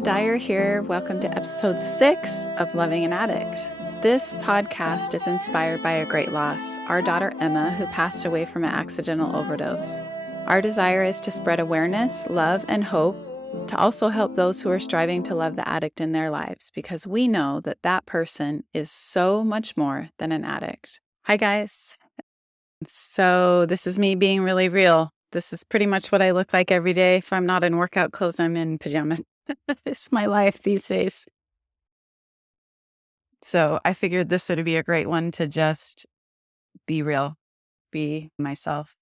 Dyer here. Welcome to episode 6 of Loving an Addict. This podcast is inspired by a great loss, our daughter Emma, who passed away from an accidental overdose. Our desire is to spread awareness, love, and hope to also help those who are striving to love the addict in their lives, because we know that that person is so much more than an addict. Hi, guys. So this is me being really real. This is pretty much what I look like every day. If I'm not in workout clothes, I'm in pajamas. It's my life these days. So I figured this would be a great one to just be real, be myself.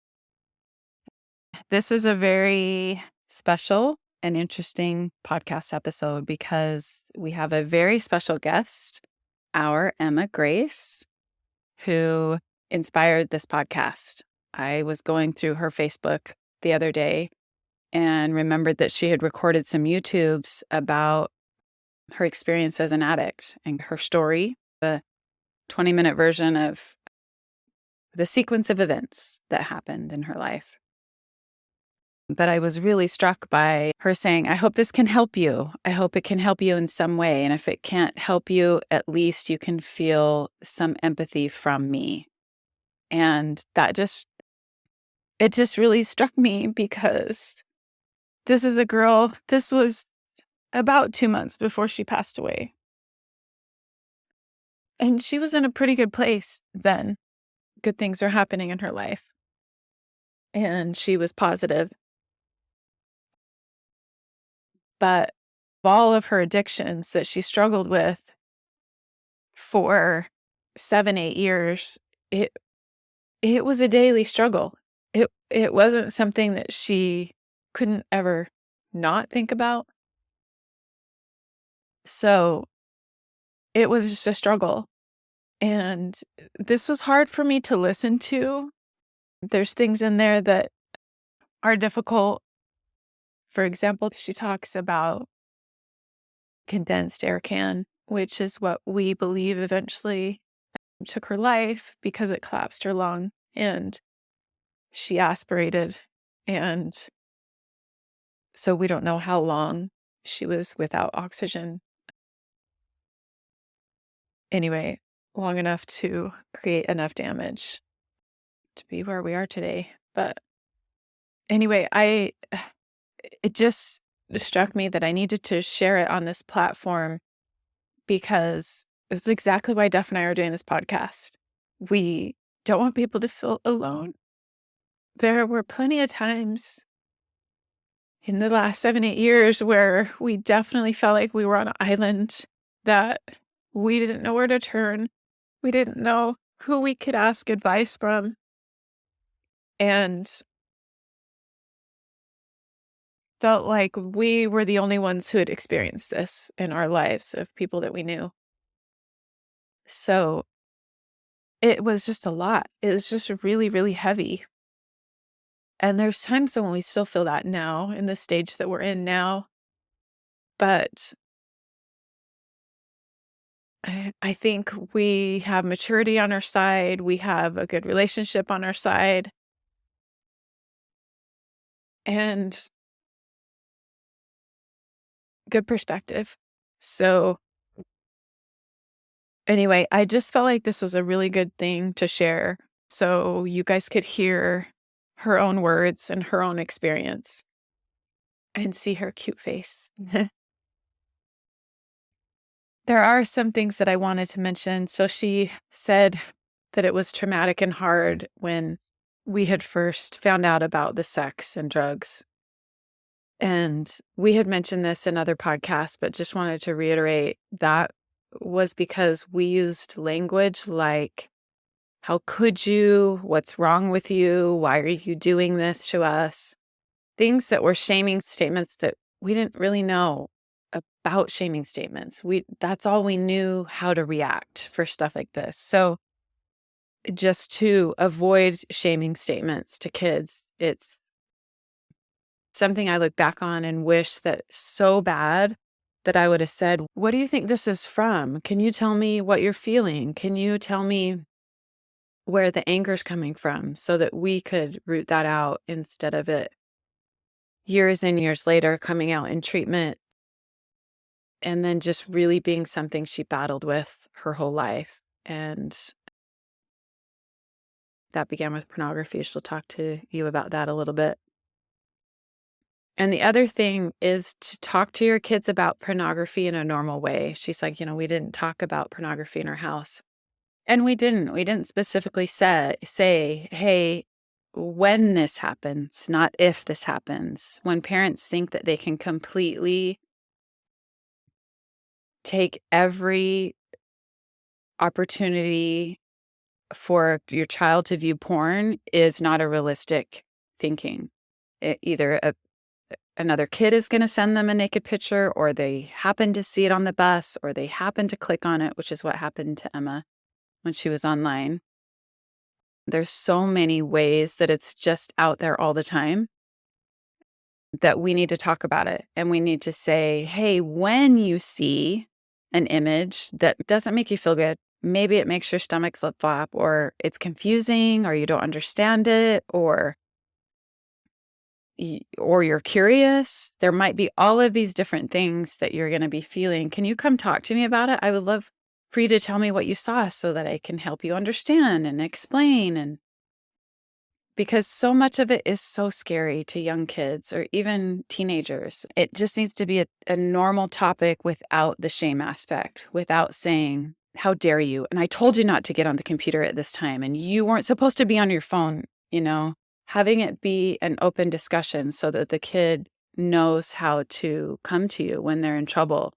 This is a very special and interesting podcast episode because we have a very special guest, our Emma Grace, who inspired this podcast. I was going through her Facebook the other day and remembered that she had recorded some YouTubes about her experience as an addict and her story, the 20-minute version of the sequence of events that happened in her life. But I was really struck by her saying, I hope this can help you. I hope it can help you in some way. And if it can't help you, at least you can feel some empathy from me. And it just really struck me because this is a girl, this was about 2 months before she passed away. And she was in a pretty good place then. Good things are happening in her life. And she was positive. But all of her addictions that she struggled with for 7-8 years, it was a daily struggle. It wasn't something that she couldn't ever not think about. So it was just a struggle. And this was hard for me to listen to. There's things in there that are difficult. For example, she talks about condensed air can, which is what we believe eventually took her life because it collapsed her lung and she aspirated. And so we don't know how long she was without oxygen. Anyway, long enough to create enough damage to be where we are today. But anyway, it just struck me that I needed to share it on this platform because it's exactly why Duff and I are doing this podcast. We don't want people to feel alone. There were plenty of times in the last 7-8 years where we definitely felt like we were on an island, that we didn't know where to turn. We didn't know who we could ask advice from. And felt like we were the only ones who had experienced this in our lives of people that we knew. So it was just a lot. It was just really, really heavy. And there's times when we still feel that now in the stage that we're in now. But I think we have maturity on our side. We have a good relationship on our side. And good perspective. So anyway, I just felt like this was a really good thing to share so you guys could hear her own words and her own experience and see her cute face. There are some things that I wanted to mention. So she said that it was traumatic and hard when we had first found out about the sex and drugs. And we had mentioned this in other podcasts, but just wanted to reiterate that was because we used language like, how could you? What's wrong with you? Why are you doing this to us? Things that were shaming statements that we didn't really know about shaming statements. That's all we knew how to react for stuff like this. So just to avoid shaming statements to kids, it's something I look back on and wish that so bad that I would have said, what do you think this is from? Can you tell me what you're feeling? Can you tell me where the anger's coming from so that we could root that out instead of it years and years later coming out in treatment and then just really being something she battled with her whole life. And that began with pornography. She'll talk to you about that a little bit. And the other thing is to talk to your kids about pornography in a normal way. She's like, we didn't talk about pornography in our house. And we didn't. We didn't specifically say, hey, when this happens, not if this happens. When parents think that they can completely take every opportunity for your child to view porn is not a realistic thinking. Either another kid is going to send them a naked picture, or they happen to see it on the bus, or they happen to click on it, which is what happened to Emma when she was online. There's so many ways that it's just out there all the time that we need to talk about it. And we need to say, hey, when you see an image that doesn't make you feel good, maybe it makes your stomach flip-flop, or it's confusing, or you don't understand it, or you're curious. There might be all of these different things that you're going to be feeling. Can you come talk to me about it? I would love for you to tell me what you saw so that I can help you understand and explain. And because so much of it is so scary to young kids or even teenagers. It just needs to be a normal topic without the shame aspect, without saying, how dare you? And I told you not to get on the computer at this time, and you weren't supposed to be on your phone, having it be an open discussion so that the kid knows how to come to you when they're in trouble.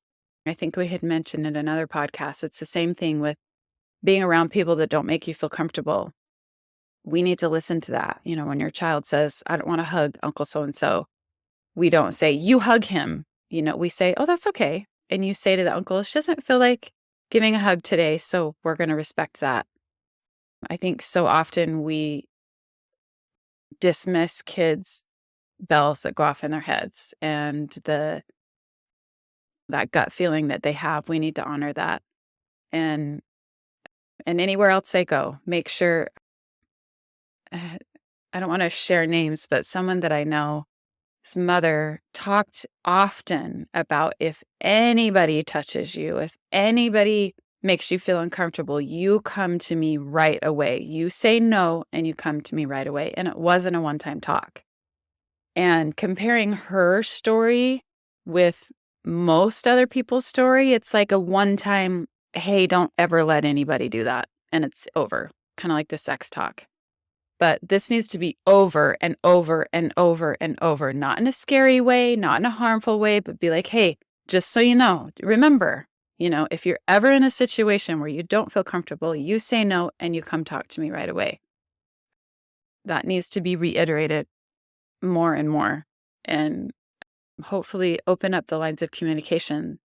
I think we had mentioned in another podcast, it's the same thing with being around people that don't make you feel comfortable. We need to listen to that. When your child says, I don't want to hug Uncle so-and-so, we don't say, you hug him. We say, oh, that's okay. And you say to the uncle, she doesn't feel like giving a hug today, so we're going to respect that. I think so often we dismiss kids' bells that go off in their heads, and that gut feeling that they have. We need to honor that. And anywhere else they go, make sure, I don't want to share names, but someone that I know, his mother talked often about, if anybody touches you, if anybody makes you feel uncomfortable, you come to me right away. You say no and you come to me right away. And it wasn't a one-time talk. And comparing her story with most other people's story, it's like a one-time, hey, don't ever let anybody do that. And it's over, kind of like the sex talk. But this needs to be over and over and over and over, not in a scary way, not in a harmful way, but be like, hey, just so you know, remember, if you're ever in a situation where you don't feel comfortable, you say no and you come talk to me right away. That needs to be reiterated more and more, and hopefully open up the lines of communication.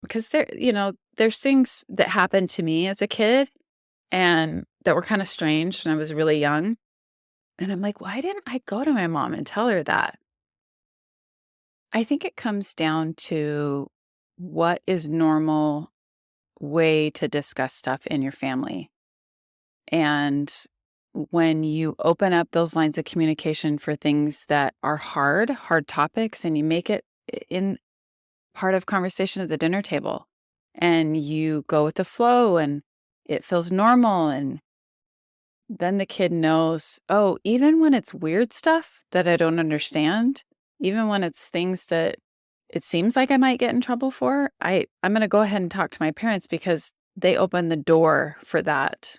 Because there's things that happened to me as a kid and that were kind of strange when I was really young. And I'm like, why didn't I go to my mom and tell her that? I think it comes down to what is normal way to discuss stuff in your family. And when you open up those lines of communication for things that are hard topics, and you make it in part of conversation at the dinner table, and you go with the flow and it feels normal, and then the kid knows, oh, even when it's weird stuff that I don't understand, even when it's things that it seems like I might get in trouble for, I'm going to go ahead and talk to my parents, because they open the door for that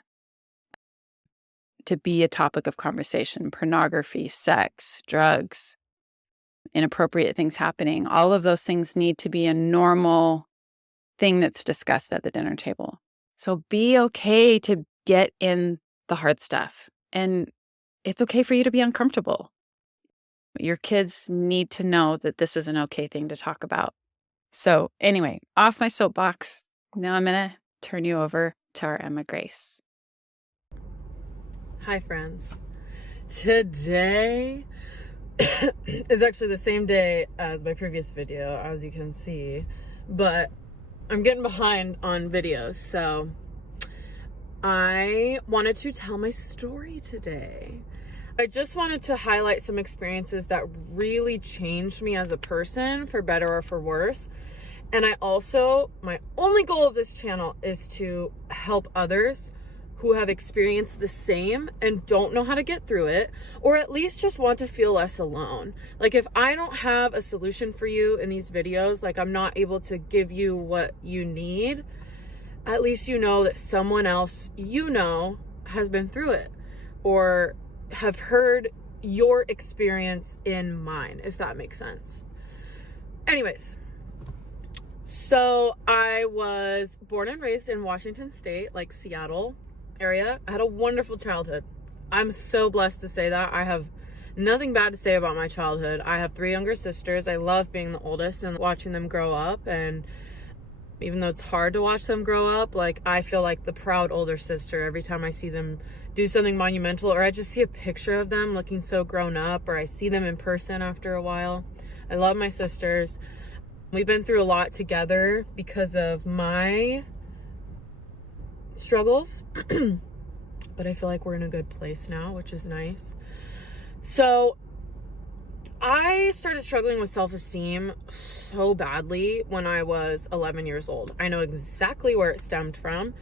to be a topic of conversation. Pornography, sex, drugs, inappropriate things happening. All of those things need to be a normal thing that's discussed at the dinner table. So be okay to get in the hard stuff. And it's okay for you to be uncomfortable. Your kids need to know that this is an okay thing to talk about. So anyway, off my soapbox. Now I'm going to turn you over to our Emma Grace. Hi, friends. Today is actually the same day as my previous video, as you can see, but I'm getting behind on videos, so I wanted to tell my story today. I just wanted to highlight some experiences that really changed me as a person, for better or for worse. And I also, my only goal of this channel is to help others who have experienced the same and don't know how to get through it, or at least just want to feel less alone. Like, if I don't have a solution for you in these videos, like I'm not able to give you what you need, at least you know that someone else you know has been through it, or have heard your experience in mine, if that makes sense. Anyways, so I was born and raised in Washington State, like Seattle area. I had a wonderful childhood. I'm so blessed to say that. I have nothing bad to say about my childhood. I have 3 younger sisters. I love being the oldest and watching them grow up. And even though it's hard to watch them grow up, like, I feel like the proud older sister every time I see them do something monumental, or I just see a picture of them looking so grown up, or I see them in person after a while. I love my sisters. We've been through a lot together because of my struggles, but I feel like we're in a good place now, which is nice. So I started struggling with self-esteem so badly when I was 11 years old. I know exactly where it stemmed from.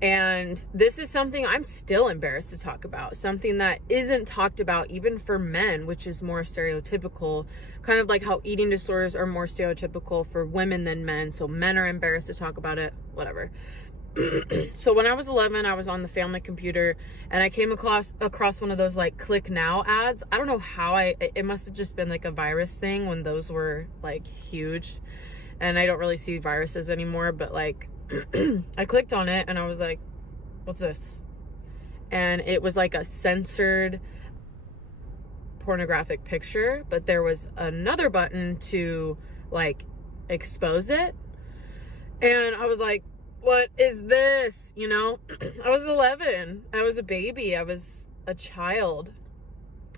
And this is something I'm still embarrassed to talk about, something that isn't talked about even for men, which is more stereotypical, kind of like how eating disorders are more stereotypical for women than men. So men are embarrassed to talk about it, whatever. So when I was 11, I was on the family computer and I came across one of those like Click Now ads. I don't know how it must have just been like a virus thing when those were like huge, and I don't really see viruses anymore, but like I clicked on it and I was like, what's this? And it was like a censored pornographic picture, but there was another button to like expose it. And I was like, what is this? You know, I was 11. I was a baby. I was a child.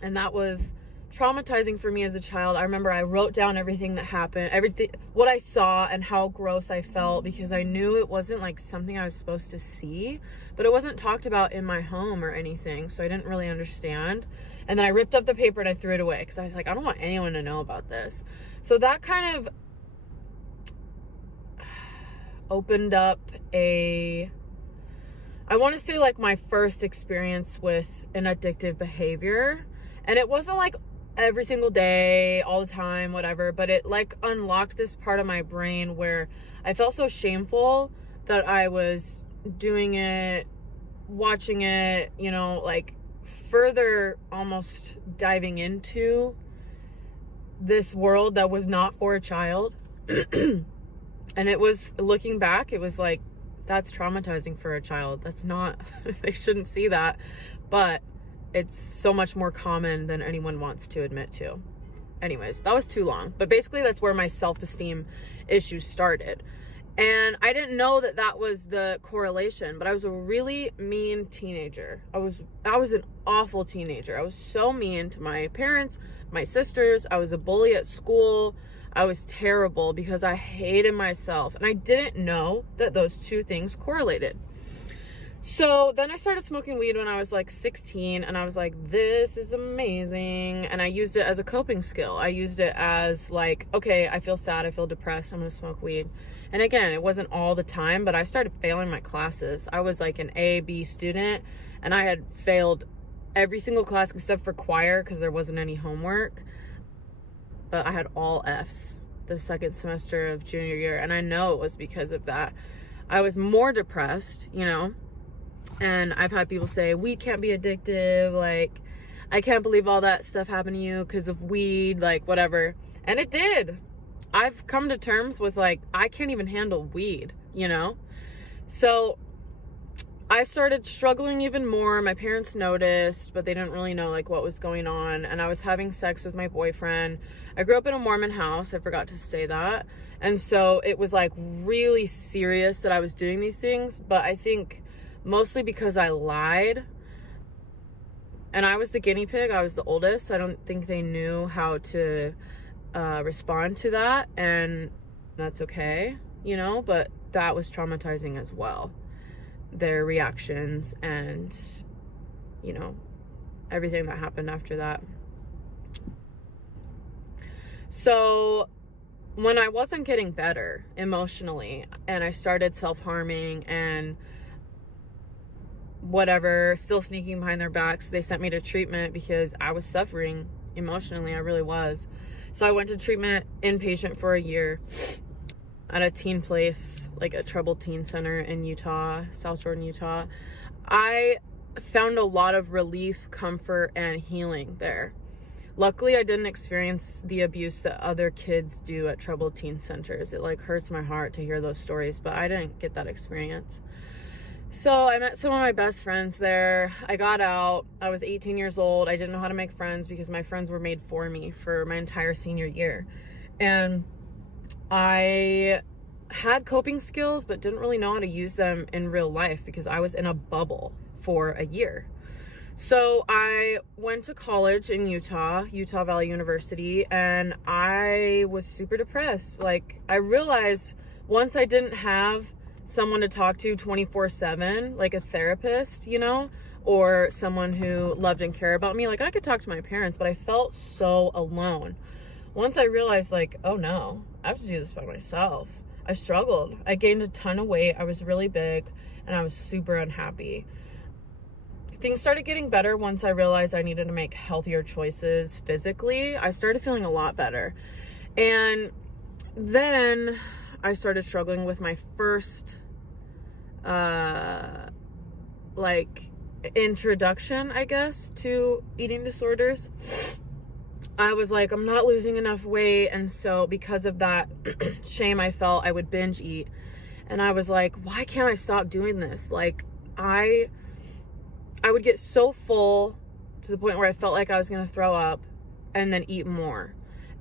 And that was traumatizing for me as a child. I remember I wrote down everything that happened, everything, what I saw and how gross I felt, because I knew it wasn't like something I was supposed to see, but it wasn't talked about in my home or anything. So I didn't really understand. And then I ripped up the paper and I threw it away because I was like, I don't want anyone to know about this. So that kind of opened up I want to say like my first experience with an addictive behavior. And it wasn't like every single day, all the time, whatever, but it like unlocked this part of my brain where I felt so shameful that I was doing it, watching it, you know, like further almost diving into this world that was not for a child. And it was, looking back, it was like, that's traumatizing for a child. That's not, they shouldn't see that. But it's so much more common than anyone wants to admit to. Anyways, that was too long. But basically, that's where my self-esteem issues started. And I didn't know that that was the correlation, but I was a really mean teenager. I was an awful teenager. I was so mean to my parents, my sisters. I was a bully at school. I was terrible because I hated myself, and I didn't know that those two things correlated. So then I started smoking weed when I was like 16, and I was like, this is amazing. And I used it as a coping skill. I used it as like, okay, I feel sad, I feel depressed, I'm gonna smoke weed. And again, it wasn't all the time, but I started failing my classes. I was like an A, B student, and I had failed every single class except for choir because there wasn't any homework. But I had all Fs the second semester of junior year. And I know it was because of that. I was more depressed, you know, and I've had people say, weed can't be addictive. Like, I can't believe all that stuff happened to you because of weed, like whatever. And it did. I've come to terms with like, I can't even handle weed, you know? So I started struggling even more. My parents noticed, but they didn't really know like what was going on. And I was having sex with my boyfriend. I grew up in a Mormon house. I forgot to say that. And so it was like really serious that I was doing these things. But I think mostly because I lied. And I was the guinea pig. I was the oldest. I don't think they knew how to respond to that. And that's okay, you know, but that was traumatizing as well. Their reactions and, you know, everything that happened after that. So when I wasn't getting better emotionally and I started self-harming and whatever, still sneaking behind their backs, they sent me to treatment because I was suffering emotionally. I really was. So I went to treatment inpatient for a year at a teen place, like a troubled teen center in Utah, South Jordan, Utah. I found a lot of relief, comfort, and healing there. Luckily, I didn't experience the abuse that other kids do at troubled teen centers. It like hurts my heart to hear those stories, but I didn't get that experience. So I met some of my best friends there. I got out. I was 18 years old. I didn't know how to make friends because my friends were made for me for my entire senior year. And I had coping skills, but didn't really know how to use them in real life because I was in a bubble for a year. So I went to college in Utah Valley University, and I was super depressed. Like, I realized once I didn't have someone to talk to 24/7, like a therapist, you know, or someone who loved and cared about me. Like, I could talk to my parents, but I felt so alone. Once I realized, like, oh no, I have to do this by myself. I struggled. I gained a ton of weight. I was really big, and I was super unhappy. Things started getting better once I realized I needed to make healthier choices physically. I started feeling a lot better. And then I started struggling with my first, like, introduction, I guess, to eating disorders. I was like, I'm not losing enough weight. And so because of that shame I felt, I would binge eat. And I was like, why can't I stop doing this? Like, I would get so full to the point where I felt like I was going to throw up and then eat more.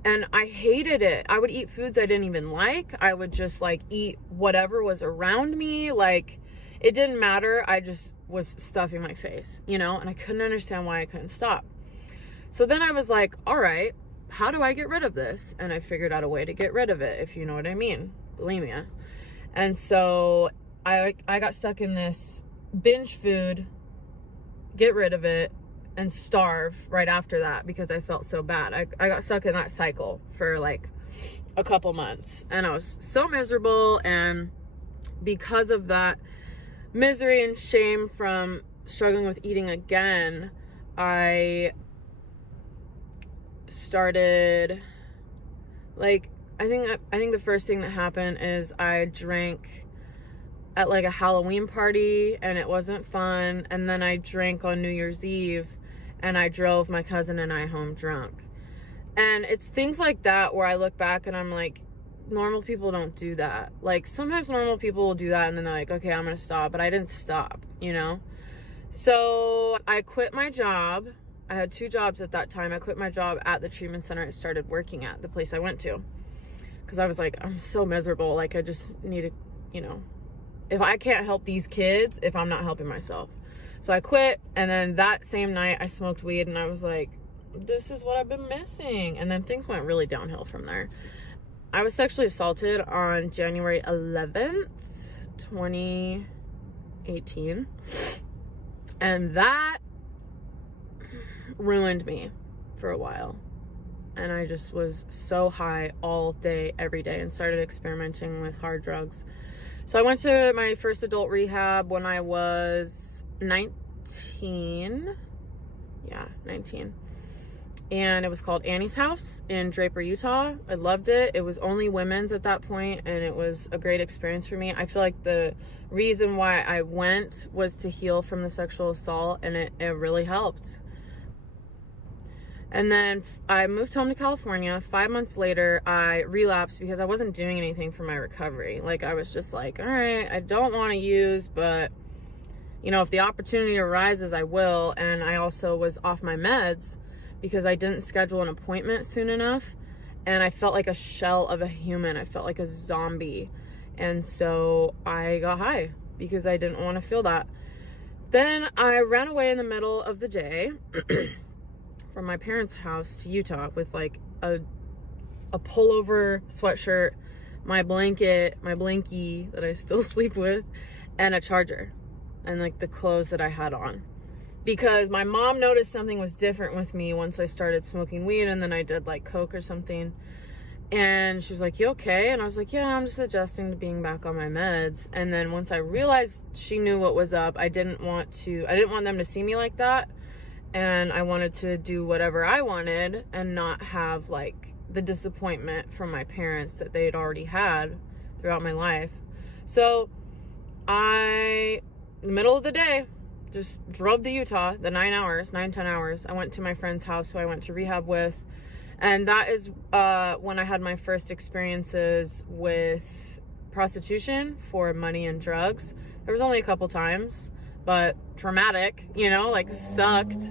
And I hated it. I would eat foods I didn't even like. I would just like eat whatever was around me. Like, it didn't matter. I just was stuffing my face, you know, and I couldn't understand why I couldn't stop. So then I was like, all right, how do I get rid of this? And I figured out a way to get rid of it, if you know what I mean, bulimia. And so I got stuck in this binge food, get rid of it, and starve right after that because I felt so bad. I got stuck in that cycle for like a couple months, and I was so miserable. And because of that misery and shame from struggling with eating again, I started, like, I think the first thing that happened is I drank at like a Halloween party, and it wasn't fun. And then I drank on New Year's Eve, and I drove my cousin and I home drunk. And it's things like that where I look back and I'm like, normal people don't do that. Like, sometimes normal people will do that and then they're like, okay, I'm gonna stop. But I didn't stop, you know? So I quit my job. I had 2 jobs at that time. I quit my job at the treatment center I started working at, the place I went to, because I was like, I'm so miserable. Like, I just need to, you know, if I can't help these kids, if I'm not helping myself. So I quit, and then that same night I smoked weed, and I was like, this is what I've been missing. And then things went really downhill from there. I was sexually assaulted on January 11th, 2018. And that ruined me for a while. And I just was so high all day, every day, and started experimenting with hard drugs. So I went to my first adult rehab when I was 19. Yeah, 19. And it was called Annie's House in Draper, Utah. I loved it. It was only women's at that point, and it was a great experience for me. I feel like the reason why I went was to heal from the sexual assault, and it really helped. And then I moved home to California. 5 months later, I relapsed because I wasn't doing anything for my recovery. Like, I was just like, all right, I don't want to use, but, you know, if the opportunity arises, I will. And I also was off my meds because I didn't schedule an appointment soon enough. And I felt like a shell of a human. I felt like a zombie. And so I got high because I didn't want to feel that. Then I ran away in the middle of the day from my parents' house to Utah with like a pullover sweatshirt, my blanket, my blankie that I still sleep with, and a charger, and like the clothes that I had on. Because my mom noticed something was different with me once I started smoking weed, and then I did like coke or something. And she was like, you okay? And I was like, yeah, I'm just adjusting to being back on my meds. And then once I realized she knew what was up, I didn't want them to see me like that. And I wanted to do whatever I wanted and not have like the disappointment from my parents that they'd already had throughout my life. So in the middle of the day, just drove to Utah, the 10 hours. I went to my friend's house who I went to rehab with. And that is when I had my first experiences with prostitution for money and drugs. There was only a couple times, but traumatic, like sucked.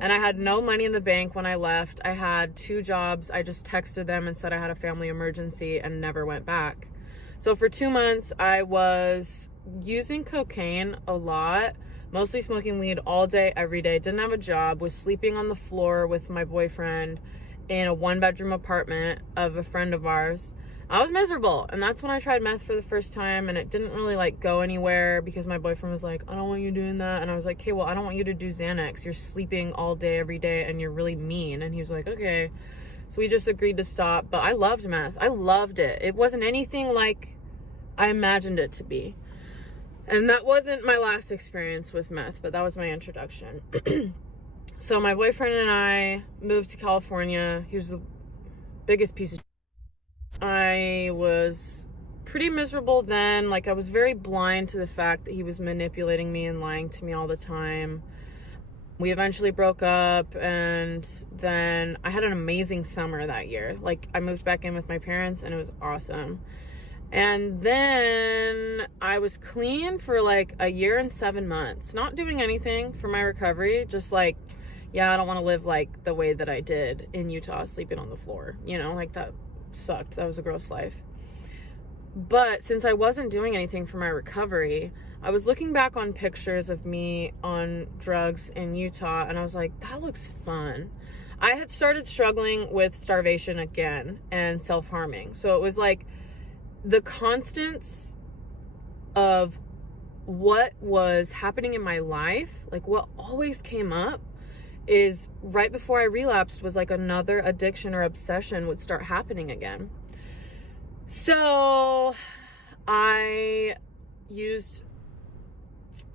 And I had no money in the bank when I left. I had 2 jobs. I just texted them and said I had a family emergency and never went back. So for 2 months, I was using cocaine a lot, mostly smoking weed all day, every day. Didn't have a job, was sleeping on the floor with my boyfriend in a 1-bedroom apartment of a friend of ours. I was miserable, and that's when I tried meth for the first time, and it didn't really like go anywhere because my boyfriend was like, I don't want you doing that. And I was like, okay, well, I don't want you to do Xanax. You're sleeping all day every day and you're really mean. And he was like, okay. So we just agreed to stop. But I loved meth. I loved it. It wasn't anything like I imagined it to be. And that wasn't my last experience with meth, but that was my introduction. So my boyfriend and I moved to California. He was the biggest piece of shit. I was pretty miserable then. Like, I was very blind to the fact that he was manipulating me and lying to me all the time. We eventually broke up, and then I had an amazing summer that year. Like, I moved back in with my parents, and it was awesome. And then I was clean for like a year and 7 months, not doing anything for my recovery, just like, yeah, I don't want to live like the way that I did in Utah, sleeping on the floor, like that sucked. That was a gross life. But since I wasn't doing anything for my recovery, I was looking back on pictures of me on drugs in Utah, and I was like, that looks fun. I had started struggling with starvation again and self-harming. So it was like the constants of what was happening in my life, like what always came up is right before I relapsed was like another addiction or obsession would start happening again. So I used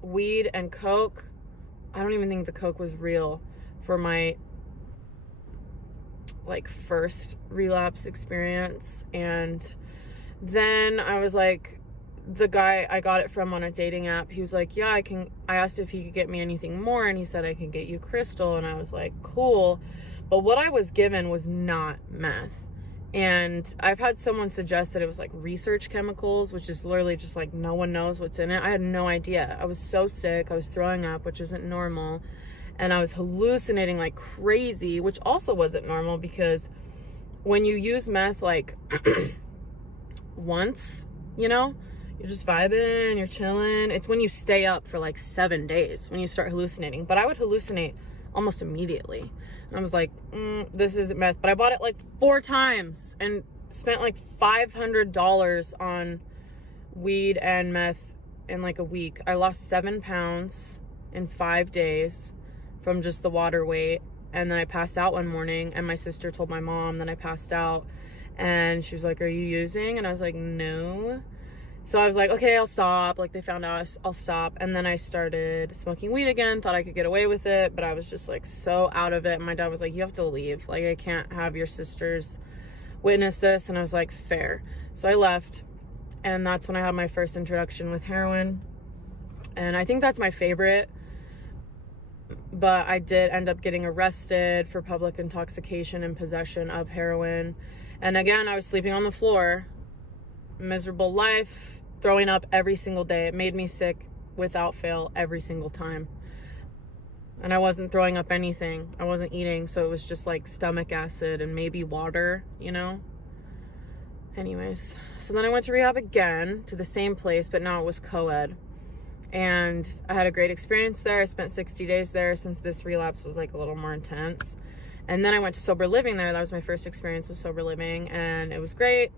weed and coke. I don't even think the coke was real for my like first relapse experience. And then I was like, the guy I got it from on a dating app, he was like, yeah, I asked if he could get me anything more, and he said, I can get you crystal. And I was like, cool. But what I was given was not meth. And I've had someone suggest that it was like research chemicals, which is literally just like no one knows what's in it. I had no idea. I was so sick. I was throwing up, which isn't normal. And I was hallucinating like crazy, which also wasn't normal, because when you use meth like once, you're just vibing, you're chilling. It's when you stay up for like 7 days when you start hallucinating. But I would hallucinate almost immediately. And I was like, this isn't meth. But I bought it like 4 times and spent like $500 on weed and meth in like a week. I lost 7 pounds in 5 days from just the water weight. And then I passed out one morning, and my sister told my mom. Then I passed out, and she was like, are you using? And I was like, no. So I was like, okay, I'll stop. Like, they found out, I'll stop. And then I started smoking weed again, thought I could get away with it, but I was just like so out of it. And my dad was like, you have to leave. Like, I can't have your sisters witness this. And I was like, fair. So I left, and that's when I had my first introduction with heroin. And I think that's my favorite. But I did end up getting arrested for public intoxication and possession of heroin. And again, I was sleeping on the floor, miserable life, throwing up every single day. It made me sick without fail every single time. And I wasn't throwing up anything. I wasn't eating, so it was just like stomach acid and maybe water, Anyways, so then I went to rehab again to the same place, but now it was co-ed. And I had a great experience there. I spent 60 days there, since this relapse was like a little more intense. And then I went to sober living there. That was my first experience with sober living, and it was great.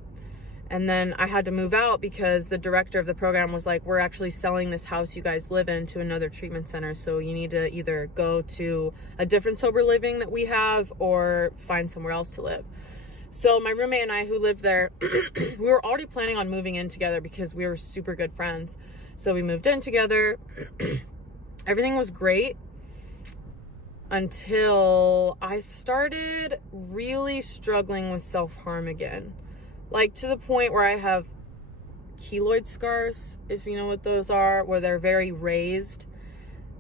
And then I had to move out because the director of the program was like, we're actually selling this house you guys live in to another treatment center. So you need to either go to a different sober living that we have or find somewhere else to live. So my roommate and I who lived there, we were already planning on moving in together because we were super good friends. So we moved in together. Everything was great until I started really struggling with self-harm again. Like to the point where I have keloid scars, if you know what those are, where they're very raised,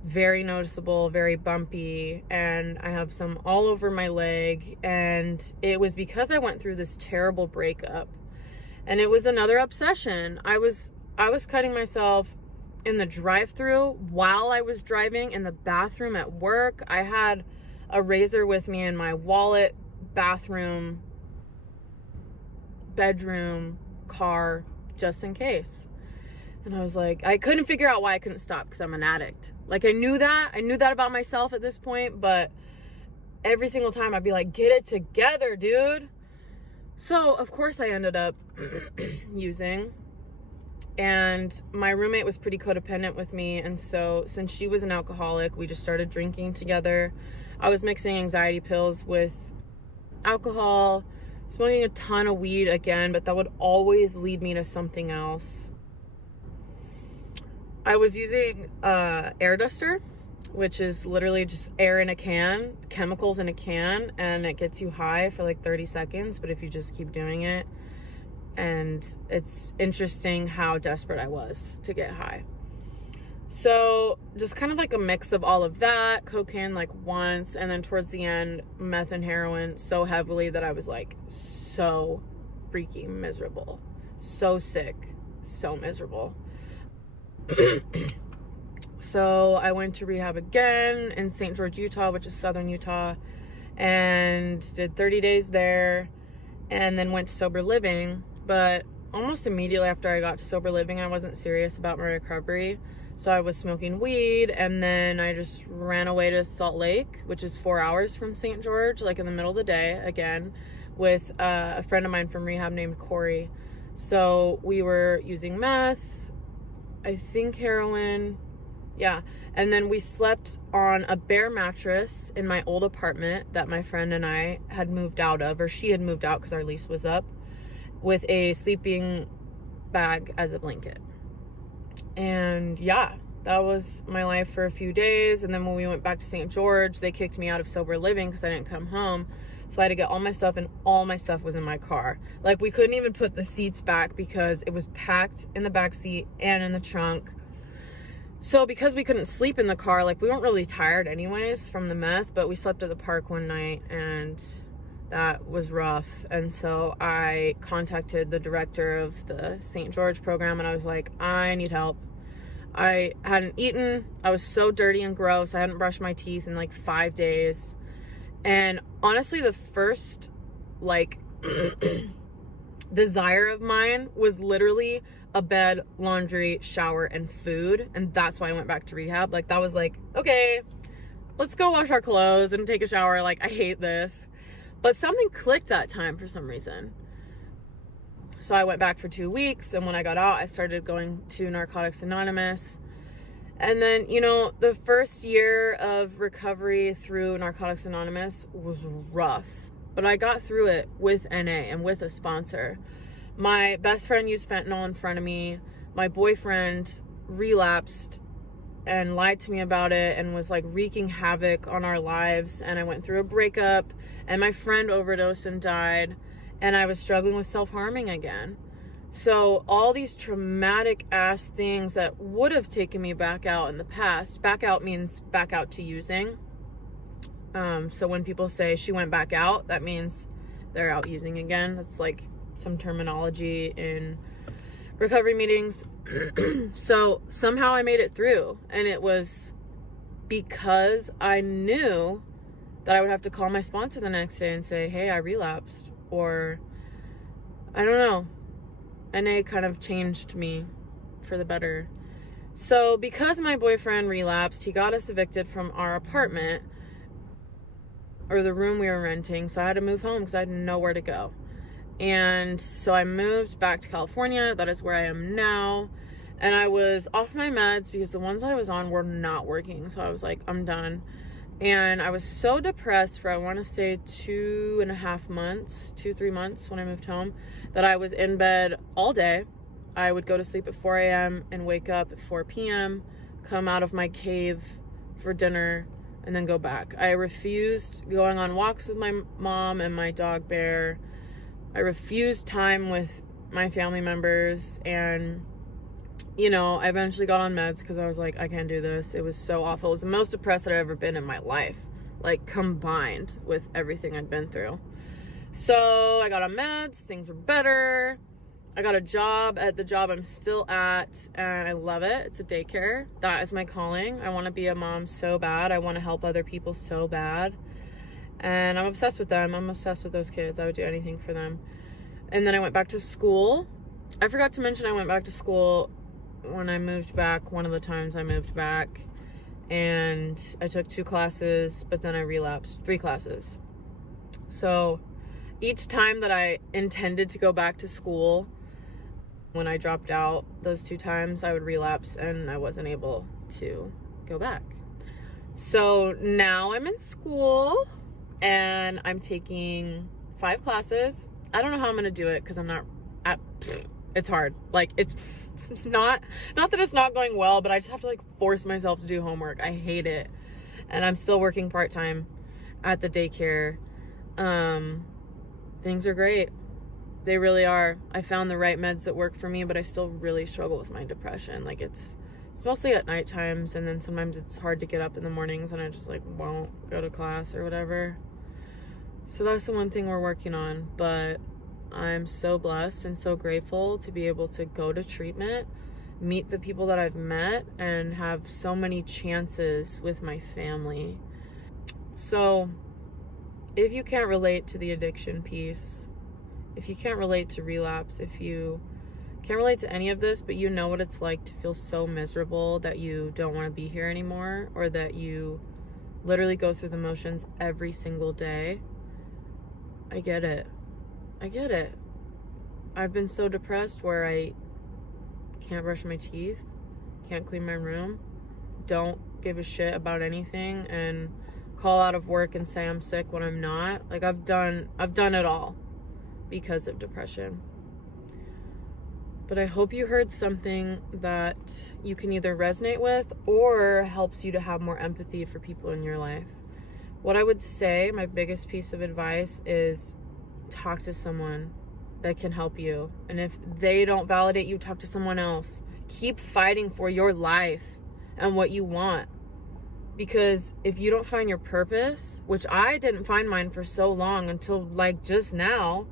very noticeable, very bumpy, and I have some all over my leg. And it was because I went through this terrible breakup, and it was another obsession. I was cutting myself in the drive-through while I was driving, in the bathroom at work. I had a razor with me in my wallet, bathroom, bedroom, car, just in case. And I was like, I couldn't figure out why I couldn't stop, because I'm an addict. Like, I knew that about myself at this point, but every single time I'd be like, get it together, dude. So of course I ended up using. And my roommate was pretty codependent with me. And so since she was an alcoholic, we just started drinking together. I was mixing anxiety pills with alcohol, smoking a ton of weed again, but that would always lead me to something else. I was using air duster, which is literally just air in a can, chemicals in a can, and it gets you high for like 30 seconds, but if you just keep doing it. And it's interesting how desperate I was to get high. So just kind of like a mix of all of that, cocaine like once, and then towards the end, meth and heroin so heavily that I was like so freaking miserable, so sick, so miserable. So I went to rehab again in St. George, Utah, which is southern Utah, and did 30 days there, and then went to sober living. But almost immediately after I got to sober living, I wasn't serious about my recovery. So I was smoking weed, and then I just ran away to Salt Lake, which is 4 hours from St. George, like in the middle of the day again, with a friend of mine from rehab named Corey. So we were using meth, I think heroin, yeah. And then we slept on a bare mattress in my old apartment that my friend and I had moved out of, or she had moved out because our lease was up, with a sleeping bag as a blanket. And yeah, that was my life for a few days. And then when we went back to St. George, they kicked me out of sober living because I didn't come home. So I had to get all my stuff, and all my stuff was in my car. Like, we couldn't even put the seats back because it was packed in the back seat and in the trunk. So because we couldn't sleep in the car, like, we weren't really tired anyways from the meth, but we slept at the park one night, and that was rough. And so I contacted the director of the St. George program, and I was like, I need help. I hadn't eaten. I was so dirty and gross. I hadn't brushed my teeth in like 5 days. And honestly, the first like desire of mine was literally a bed, laundry, shower, and food. And that's why I went back to rehab. Like, that was like, okay, let's go wash our clothes and take a shower. Like, I hate this. But something clicked that time for some reason. So I went back for 2 weeks, and when I got out, I started going to Narcotics Anonymous. And then, you know, the first year of recovery through Narcotics Anonymous was rough, but I got through it with NA and with a sponsor. My best friend used fentanyl in front of me. My boyfriend relapsed and lied to me about it and was like wreaking havoc on our lives. And I went through a breakup, and my friend overdosed and died, and I was struggling with self-harming again. So all these traumatic ass things that would have taken me back out in the past. Back out means back out to using. So when people say she went back out, that means they're out using again. That's like some terminology in recovery meetings. So somehow I made it through, and it was because I knew that I would have to call my sponsor the next day and say, hey, I relapsed, or I don't know. NA kind of changed me for the better. So because my boyfriend relapsed, he got us evicted from our apartment, or the room we were renting. So I had to move home because I had nowhere to go. And so I moved back to California. That is where I am now. And I was off my meds because the ones I was on were not working. So I was like, I'm done. And I was so depressed for, I want to say 2.5 months, 3 months when I moved home, that I was in bed all day. I would go to sleep at 4 a.m. and wake up at 4 p.m., come out of my cave for dinner, and then go back. I refused going on walks with my mom and my dog Bear. I refused time with my family members, and I eventually got on meds because I was like, I can't do this. It was so awful. It was the most depressed I'd ever been in my life, like combined with everything I'd been through. So I got on meds, things were better. I got a job at the job I'm still at, and I love it. It's a daycare. That is my calling. I want to be a mom so bad. I want to help other people so bad. And I'm obsessed with them. I'm obsessed with those kids. I would do anything for them. And then I went back to school. I forgot to mention I went back to school when I moved back, one of the times I moved back, and I took 2 classes, but then I relapsed 3 classes. So each time that I intended to go back to school, when I dropped out those 2 times, I would relapse and I wasn't able to go back. So now I'm in school and I'm taking 5 classes. I don't know how I'm going to do it because I'm not it's hard. Like it's not that it's not going well, but I just have to like force myself to do homework. I hate it. And I'm still working part-time at the daycare. Things are great. They really are. I found the right meds that work for me, but I still really struggle with my depression. Like it's mostly at night times, and then sometimes it's hard to get up in the mornings and I just like won't go to class or whatever. So that's the one thing we're working on, but I'm so blessed and so grateful to be able to go to treatment, meet the people that I've met, and have so many chances with my family. So if you can't relate to the addiction piece, if you can't relate to relapse, if you can't relate to any of this, but you know what it's like to feel so miserable that you don't want to be here anymore, or that you literally go through the motions every single day, I get it. I get it. I've been so depressed where I can't brush my teeth, can't clean my room, don't give a shit about anything, and call out of work and say I'm sick when I'm not. Like I've done it all because of depression. But I hope you heard something that you can either resonate with or helps you to have more empathy for people in your life. What I would say, my biggest piece of advice is talk to someone that can help you. And if they don't validate you, talk to someone else. Keep fighting for your life and what you want. Because if you don't find your purpose, which I didn't find mine for so long until like just now,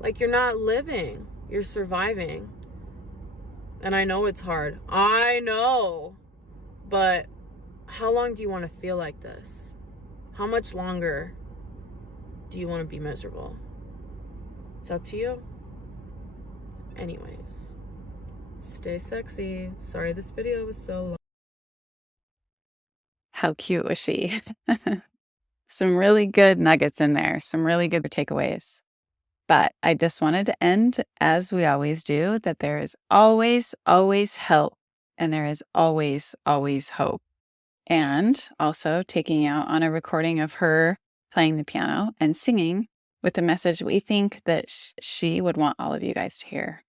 like you're not living, you're surviving. And I know it's hard. I know. But how long do you want to feel like this? How much longer do you want to be miserable? It's up to you. Anyways, stay sexy. Sorry this video was so long. How cute was she? Some really good nuggets in there, some really good takeaways. But I just wanted to end, as we always do, that there is always, always help, and there is always, always hope. And also taking out on a recording of her playing the piano and singing with the message we think that she would want all of you guys to hear.